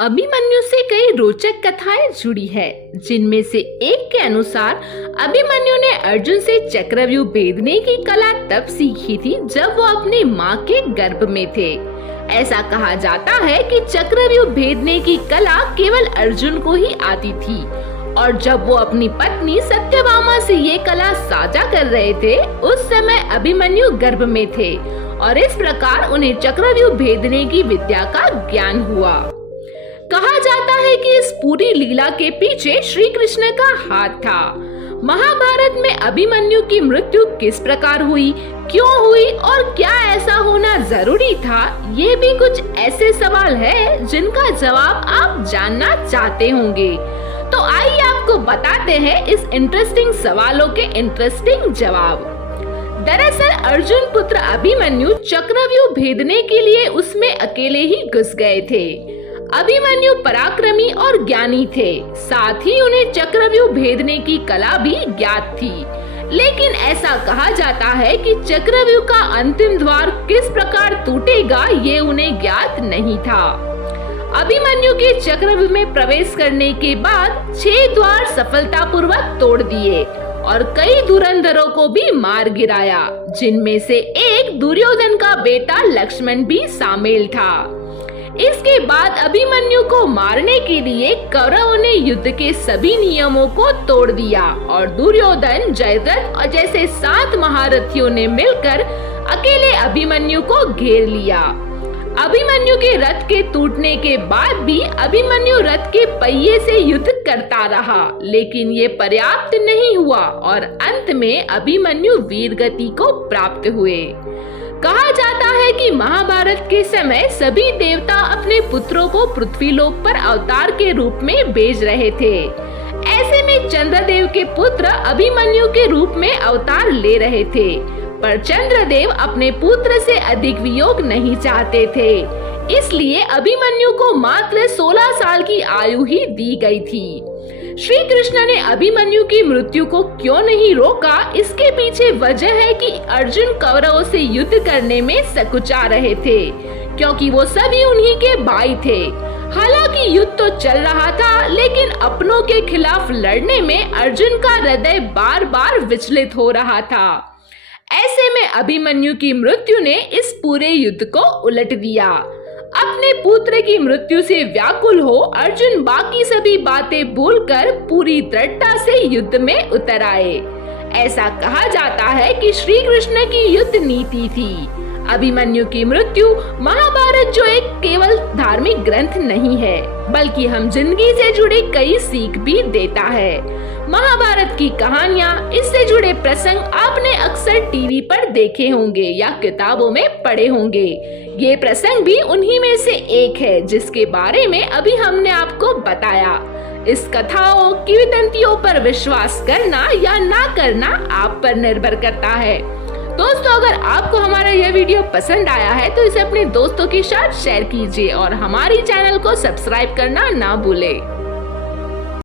अभिमन्यु से कई रोचक कथाएं जुड़ी है, जिनमें से एक के अनुसार अभिमन्यु ने अर्जुन से चक्रव्यूह भेदने की कला तब सीखी थी जब वो अपनी माँ के गर्भ में थे। ऐसा कहा जाता है कि चक्रव्यूह भेदने की कला केवल अर्जुन को ही आती थी और जब वो अपनी पत्नी सत्यभामा से ये कला साझा कर रहे थे, उस समय अभिमन्यु गर्भ में थे और इस प्रकार उन्हें चक्रव्यूह भेदने की विद्या का ज्ञान हुआ। कहा जाता है कि इस पूरी लीला के पीछे श्री कृष्ण का हाथ था। महाभारत में अभिमन्यु की मृत्यु किस प्रकार हुई, क्यों हुई और क्या ऐसा होना जरूरी था, ये भी कुछ ऐसे सवाल है जिनका जवाब आप जानना चाहते होंगे। तो आइए आपको बताते हैं इस इंटरेस्टिंग सवालों के इंटरेस्टिंग जवाब। दरअसल अर्जुन पुत्र अभिमन्यु चक्रव्यूह भेदने के लिए उसमें अकेले ही घुस गए थे। अभिमन्यु पराक्रमी और ज्ञानी थे, साथ ही उन्हें चक्रव्यूह भेदने की कला भी ज्ञात थी। लेकिन ऐसा कहा जाता है कि चक्रव्यूह का अंतिम द्वार किस प्रकार टूटेगा ये उन्हें ज्ञात नहीं था। अभिमन्यु के चक्रव्यूह में प्रवेश करने के बाद 6 द्वार सफलतापूर्वक तोड़ दिए और कई धुरंधरों को भी मार गिराया, जिनमें से एक दुर्योधन का बेटा लक्ष्मण भी शामिल था। इसके बाद अभिमन्यु को मारने के लिए कौरवों ने युद्ध के सभी नियमों को तोड़ दिया और दुर्योधन, जयद्रथ और जैसे 7 महारथियों ने मिलकर अकेले अभिमन्यु को घेर लिया। अभिमन्यु के रथ के टूटने के बाद भी अभिमन्यु रथ के पहिए से युद्ध करता रहा, लेकिन ये पर्याप्त नहीं हुआ और अंत में अभिमन्यु वीर गति को प्राप्त हुए। कहा जाता है कि महाभारत के समय सभी देवता अपने पुत्रों को पृथ्वीलोक पर अवतार के रूप में भेज रहे थे। ऐसे में चंद्रदेव के पुत्र अभिमन्यु के रूप में अवतार ले रहे थे, पर चंद्रदेव अपने पुत्र से अधिक वियोग नहीं चाहते थे। इसलिए अभिमन्यु को मात्र 16 साल की आयु ही दी गई थी। श्री कृष्ण ने अभिमन्यु की मृत्यु को क्यों नहीं रोका, इसके पीछे वजह है कि अर्जुन कौरवों से युद्ध करने में सकुचा रहे थे, क्योंकि वो सभी उन्हीं के भाई थे। हालांकि युद्ध तो चल रहा था, लेकिन अपनों के खिलाफ लड़ने में अर्जुन का हृदय बार बार विचलित हो रहा था। ऐसे में अभिमन्यु की मृत्यु ने इस पूरे युद्ध को उलट दिया। अपने पुत्र की मृत्यु से व्याकुल हो अर्जुन बाकी सभी बातें भूलकर पूरी दृढ़ता से युद्ध में उतर आए। ऐसा कहा जाता है कि श्री कृष्ण की युद्ध नीति थी। अभिमन्यु की मृत्यु महाभारत जो एक केवल धार्मिक ग्रंथ नहीं है, बल्कि हम जिंदगी से जुड़े कई सीख भी देता है। महाभारत की कहानियाँ, इससे जुड़े प्रसंग आपने अक्सर टीवी पर देखे होंगे या किताबों में पढ़े होंगे। ये प्रसंग भी उन्हीं में से एक है जिसके बारे में अभी हमने आपको बताया। इस कथाओं किंवदंतियों पर विश्वास करना या ना करना आप पर निर्भर करता है। दोस्तों, अगर आपको हमारा यह वीडियो पसंद आया है तो इसे अपने दोस्तों के साथ शेयर कीजिए और हमारी चैनल को सब्सक्राइब करना ना भूलें।